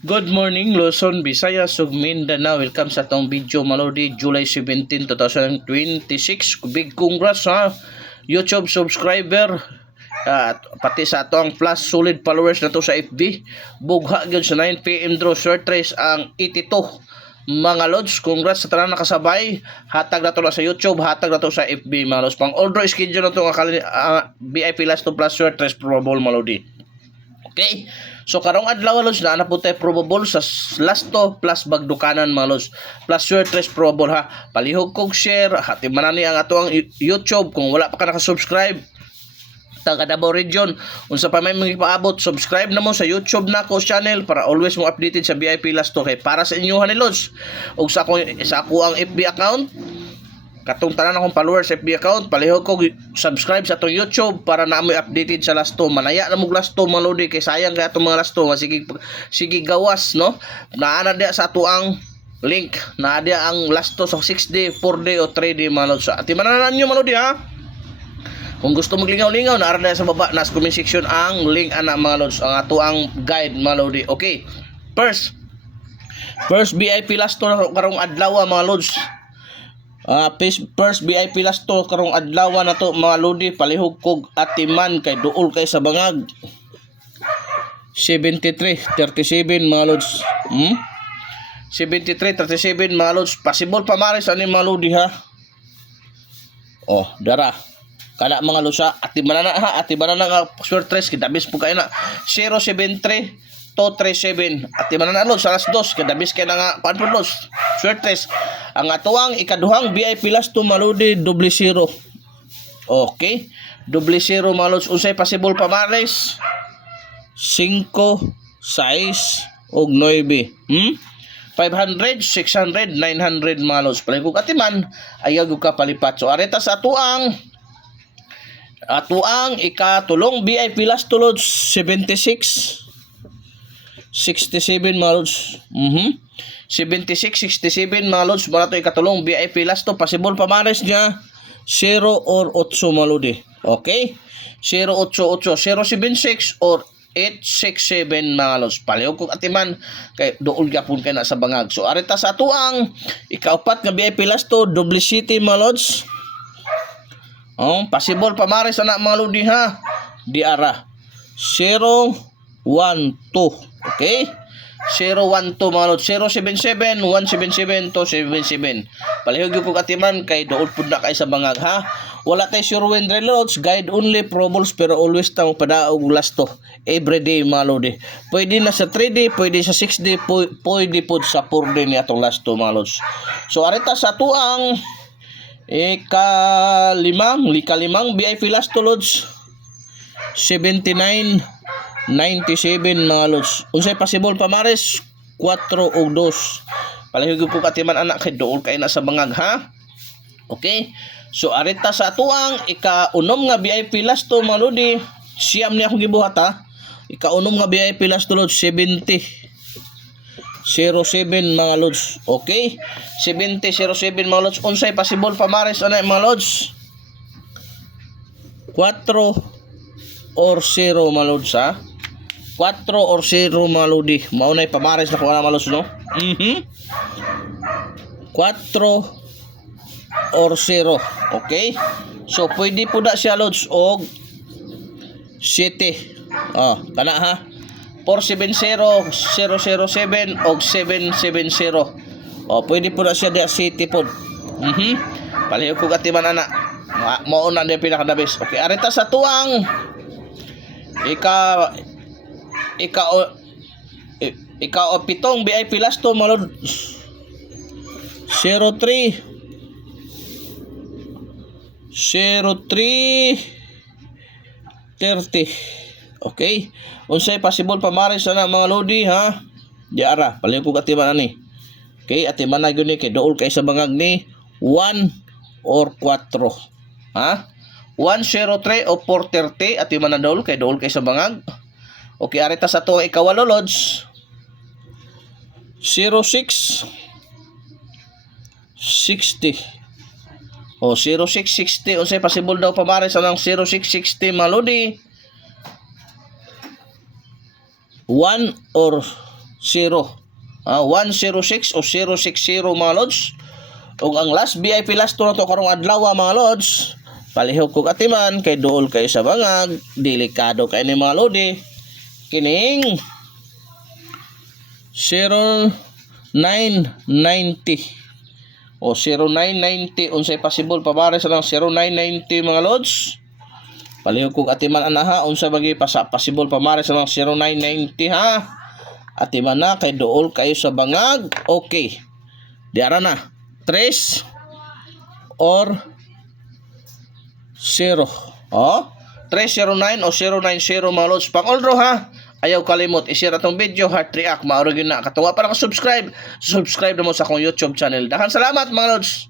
Good morning, Luzon, Visayas, ug Mindanao. Welcome sa atong video malodi July 17, 2026. Big congrats sa YouTube subscriber at pati sa atong plus solid followers na to sa FB. Bugha gyud sa 9 PM draw short race ang 82. Mga lods, congrats sa tanan nakasabay. Hatag na to na sa YouTube, hatag na to sa FB mga lods. Pang all draw schedule na to ang VIP last to plus short race probable malodi. Okay? So karong adlaw lods na po tayo probable sa last to plus bagdukanan mga lods. Plus short race probable ha. Palihog kog share, hati manani ang ato ang YouTube kung wala pa ka naka-subscribe. Taga Davao Region, unsa pa may mga paabot, subscribe na mo sa YouTube na ko channel para always mo updated sa VIP last to kay para sa inyo ni lods. Ug sa ako ang FB account katong tanan akong followers sa FB account, palihog ko subscribe sa atong YouTube para na mo updated sa last to. Manaya na mo last to malodi kay sayang kay atong mga last to. Sige gawas no. Naana dia sa ato ang link. Naa dia ang last to sa 6D, 4D o 3D malod. So ati mananan nyo malodi ha. Kung gusto maglingaw-lingaw, naara na sa baba na sa comment section ang link ana mga lods, ang ato ang guide malodi. Okay. First VIP last to karong adlaw mga lods. First VIP last to karong adlaw na to mga lodi, palihog kog atiman kay duol kay sa bangag 73-37 mga lods. 73-37 mga lods, possible pamares ani mga lodi ha. Oh dara kana mga lods ha, atiman na ha, atiman na nga short race kidabis po kay na 073 237 at timan na lods alas 2 kada bis kay na nga paano lods short race ang atuang ikaduhang VIP last to maludi 00. Okay, 00 mga lods. Unsay possible pamares 5 6 ug 9 500 600 900 mga lods. Palay kog atiman ayaw gyud ka palipat. So areta sa atuang ikatulong VIP last to lods 76 67 mga lods. 76-67 mga lods. Mara to ikatulong VIP last to. Possible pamares niya 0 or 8 mga lodi. Okay? 088 076 or 867 mga lods. Palihog kong atiman kay dool gyapon kay na sa bangag. So arita sa atuang ikaupat nga VIP last to double city mga lods. Possible pamares ana mga lodi ha. Di ara 012. Okay? 012 mga lods. 077 177 277. Palihog yung katiman kay dool pud na kay sa bangag ha. Wala tay sure win loads, guide only probables pero always tang padaog last to. Everyday mga lodi. Pwede na sa 3D, pwede sa 6D, pwede pud sa 4D ni atong last to mga lods. So arita sa tuang ikalimang VIP last to lods 79 97 mga lods. Unsay possible pamares 4 ug 2. Palihog ko katiman anak kay dool kay na sa bangag ha. Okay? So arita sa atuang ikaunom nga VIP last to mga lodi. Siyam ni akong gibuhat ha. Ikaunom nga VIP last to lods 70 07 mga lods. Okay? 70-07 mga lods. Unsay possible pamares ana mga lods 4 or 0 mga lods ha. 4 or 0 mga lodi. Maunay pamares na kuha na mga lods no. 4 or 0. Okay? So pwede po na siya lods og 7. Kana ha. 470 007 og 770. Pwede po na siya di city po. Palihog ko katiman ana. Mauna na pinakadabis. Okay, arita sa tuang pitong VIP last to malod 03 30. Okay, unsay possible pamares na mga lodi ha. Di ara palihog ko katiman ani. Okay, atiman na gyud ni kay dool kay sa bangag ni 1 or 4 ha. 103 o 430 atiman na dool kay sa bangag. Okay, arita sa to ikawalo lods 06 60. 0660 unsay possible daw pamares anang 0660 malodi 1 or 106 o 060 mga lods. Ug ang last VIP last to na to karong adlaw mga lods. Palihog kog atiman kay duol kay sa bangag, delikado kay ni mga lodi. Kining 0990 o 0990 unsay possible pabare sa lang 0990 mga lods. Palihog kog atiman anaha unsa bagi possible pamare sa lang 0990 ha. Atiman na kay duol kayo sa bangag. Okay. Diara na. 3 or 0. 309 o 090 mga lods. Pang-all ha. Ayaw kalimot i-share atong video, heart react, mauro gyud na. Katunga para ka subscribe na mo sa akong YouTube channel. Daghang salamat mga lods.